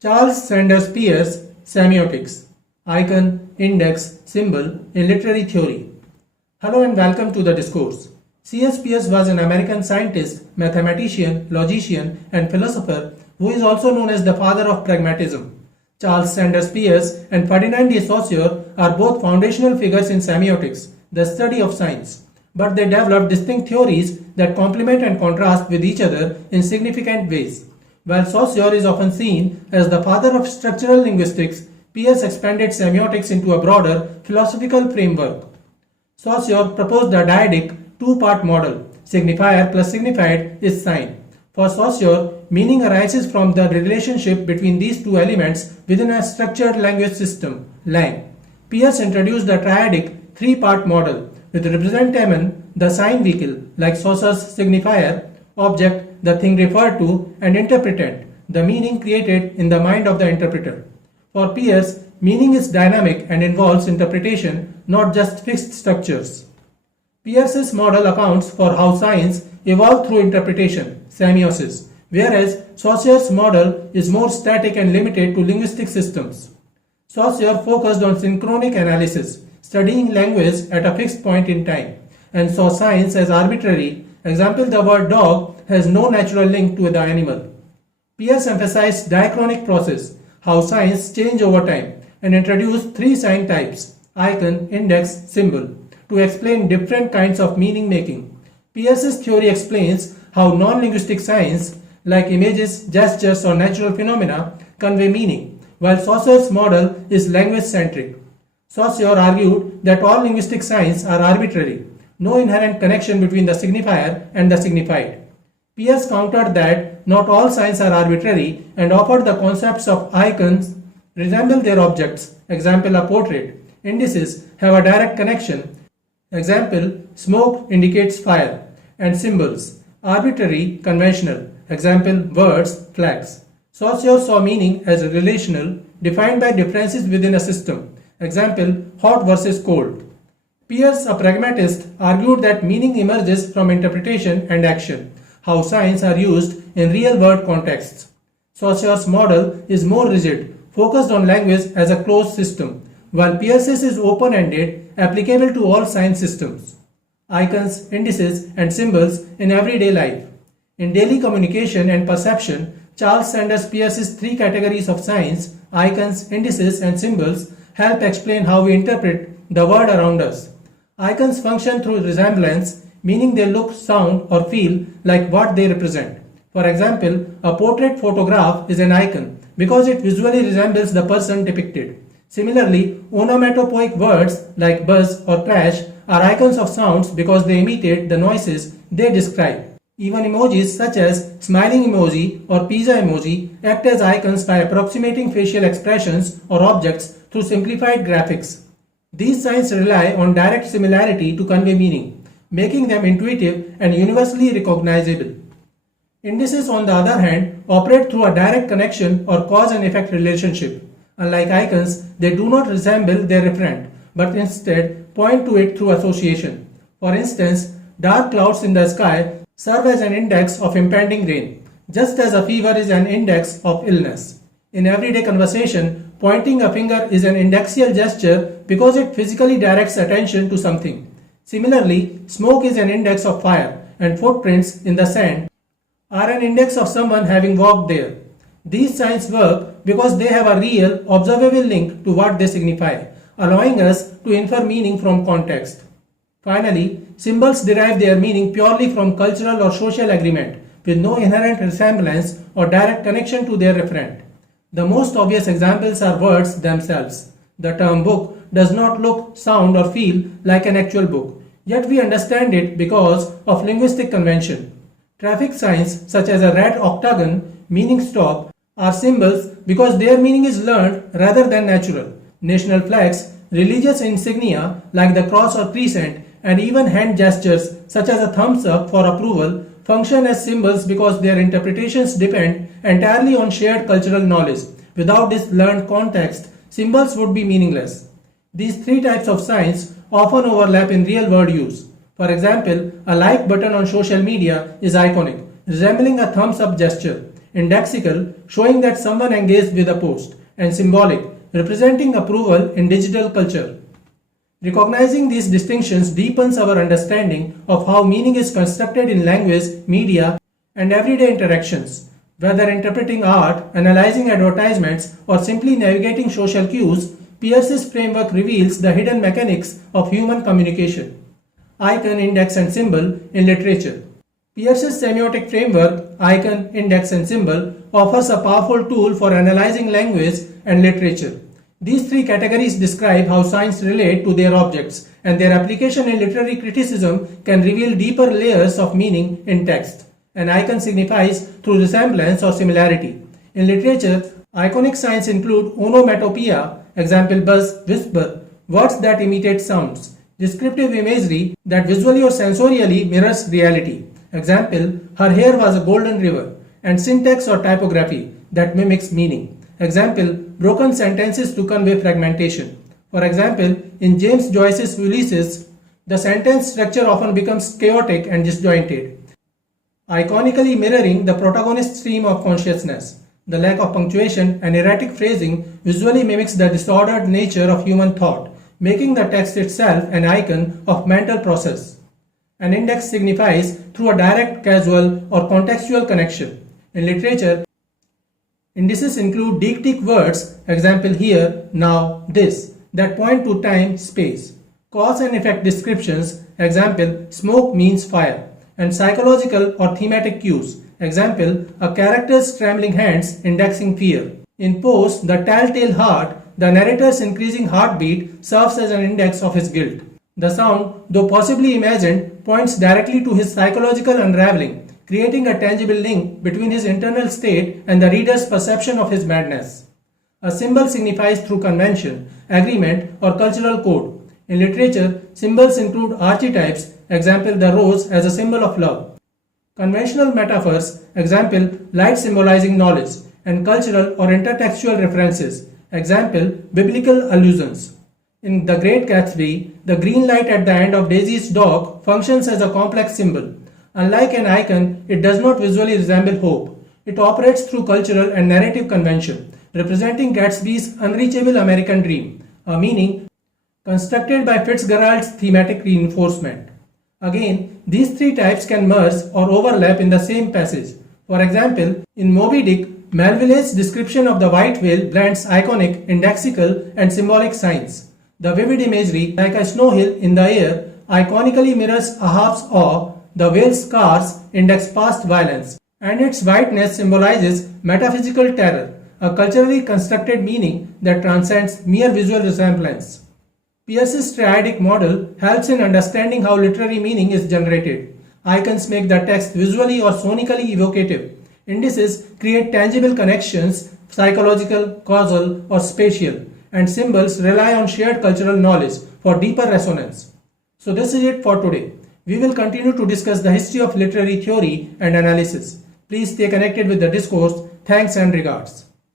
Charles Sanders Peirce, Semiotics, Icon, Index, Symbol in Literary Theory. Hello and welcome to the discourse. C.S. Peirce was an American scientist, mathematician, logician, and philosopher who is also known as the father of pragmatism. Charles Sanders Peirce and Ferdinand de Saussure are both foundational figures in semiotics, the study of science, but they developed distinct theories that complement and contrast with each other in significant ways. While Saussure is often seen as the father of structural linguistics, Peirce expanded semiotics into a broader philosophical framework. Saussure proposed the dyadic two-part model. Signifier plus signified is sign. For Saussure, meaning arises from the relationship between these two elements within a structured language system, lang. Peirce introduced the triadic three-part model, with representamen, the sign vehicle, like Saussure's signifier, object, the thing referred to, and interpretant, the meaning created in the mind of the interpreter. For Peirce, meaning is dynamic and involves interpretation, not just fixed structures. Peirce's model accounts for how science evolved through interpretation, semiosis, whereas Saussure's model is more static and limited to linguistic systems. Saussure focused on synchronic analysis, studying language at a fixed point in time, and saw science as arbitrary. Example, the word dog has no natural link to the animal. Peirce emphasized diachronic process, how science changed over time, and introduced three sign types, icon, index, symbol, to explain different kinds of meaning making. Peirce's theory explains how non-linguistic signs, like images, gestures, or natural phenomena, convey meaning, while Saussure's model is language-centric. Saussure argued that all linguistic signs are arbitrary, no inherent connection between the signifier and the signified. Peirce countered that not all signs are arbitrary and offered the concepts of icons resemble their objects, example a portrait, indices have a direct connection, example smoke indicates fire, and symbols, arbitrary, conventional, example words, flags. Saussure saw meaning as relational, defined by differences within a system, example hot versus cold. Peirce, a pragmatist, argued that meaning emerges from interpretation and action, how signs are used in real-world contexts. Saussure's model is more rigid, focused on language as a closed system, while Peirce's is open-ended, applicable to all science systems. Icons, indices, and symbols in everyday life. In daily communication and perception, Charles Sanders Peirce's three categories of signs, icons, indices, and symbols, help explain how we interpret the world around us. Icons function through resemblance, meaning they look, sound, or feel like what they represent. For example, a portrait photograph is an icon because it visually resembles the person depicted. Similarly, onomatopoeic words like buzz or crash are icons of sounds because they imitate the noises they describe. Even emojis such as smiling emoji or pizza emoji act as icons by approximating facial expressions or objects through simplified graphics. These signs rely on direct similarity to convey meaning, making them intuitive and universally recognizable. Indices, on the other hand, operate through a direct connection or cause and effect relationship. Unlike icons, they do not resemble their referent, but instead point to it through association. For instance, dark clouds in the sky serve as an index of impending rain, just as a fever is an index of illness. In everyday conversation, pointing a finger is an indexial gesture because it physically directs attention to something. Similarly, smoke is an index of fire, and footprints in the sand are an index of someone having walked there. These signs work because they have a real, observable link to what they signify, allowing us to infer meaning from context. Finally, symbols derive their meaning purely from cultural or social agreement, with no inherent resemblance or direct connection to their referent. The most obvious examples are words themselves. The term book does not look, sound, or feel like an actual book, yet we understand it because of linguistic convention. Traffic signs such as a red octagon meaning stop are symbols because their meaning is learned rather than natural. National flags, religious insignia like the cross or crescent, and even hand gestures such as a thumbs up for approval function as symbols because their interpretations depend entirely on shared cultural knowledge. Without this learned context, symbols would be meaningless. These three types of signs often overlap in real-world use. For example, a like button on social media is iconic, resembling a thumbs up gesture. indexical, showing that someone engaged with a post, and symbolic, representing approval in digital culture. Recognizing these distinctions deepens our understanding of how meaning is constructed in language, media, and everyday interactions. Whether interpreting art, analyzing advertisements, or simply navigating social cues, Peirce's framework reveals the hidden mechanics of human communication. Icon, index, and symbol in literature. Peirce's semiotic framework, icon, index, and symbol, offers a powerful tool for analyzing language and literature. These three categories describe how signs relate to their objects, and their application in literary criticism can reveal deeper layers of meaning in text. An icon signifies through resemblance or similarity. In literature, iconic signs include onomatopoeia, example buzz, whisper, words that imitate sounds, descriptive imagery that visually or sensorially mirrors reality. Example, her hair was a golden river, and syntax or typography that mimics meaning. Example, broken sentences to convey fragmentation. For example, in James Joyce's Ulysses, the sentence structure often becomes chaotic and disjointed, iconically mirroring the protagonist's stream of consciousness. The lack of punctuation and erratic phrasing visually mimics the disordered nature of human thought, making the text itself an icon of mental process. An index signifies through a direct, casual, or contextual connection. In literature, indices include deictic words, example here, now, this, that point to time, space. Cause and effect descriptions, example, smoke means fire. And psychological or thematic cues, example, a character's trembling hands indexing fear. In Post, the telltale heart, the narrator's increasing heartbeat serves as an index of his guilt. The sound, though possibly imagined, points directly to his psychological unraveling, creating a tangible link between his internal state and the reader's perception of his madness. A symbol signifies through convention, agreement, or cultural code. In literature, symbols include archetypes, example, the rose as a symbol of love. Conventional metaphors, example, light symbolizing knowledge, and cultural or intertextual references, example, biblical allusions. In The Great Gatsby, the green light at the end of Daisy's dock functions as a complex symbol. Unlike an icon, it does not visually resemble hope. It operates through cultural and narrative convention, representing Gatsby's unreachable American dream, a meaning constructed by Fitzgerald's thematic reinforcement. Again, these three types can merge or overlap in the same passage. For example, in Moby-Dick, Melville's description of the white whale blends iconic, indexical, and symbolic signs. The vivid imagery, like a snow hill in the air, iconically mirrors Ahab's awe. The whale's scars index past violence, and its whiteness symbolizes metaphysical terror, a culturally constructed meaning that transcends mere visual resemblance. Peirce's Triadic model helps in understanding how literary meaning is generated. Icons make the text visually or sonically evocative. Indices create tangible connections, psychological, causal, or spatial, and symbols rely on shared cultural knowledge for deeper resonance. So this is it for today. We will continue to discuss the history of literary theory and analysis. Please stay connected with the discourse. Thanks and regards.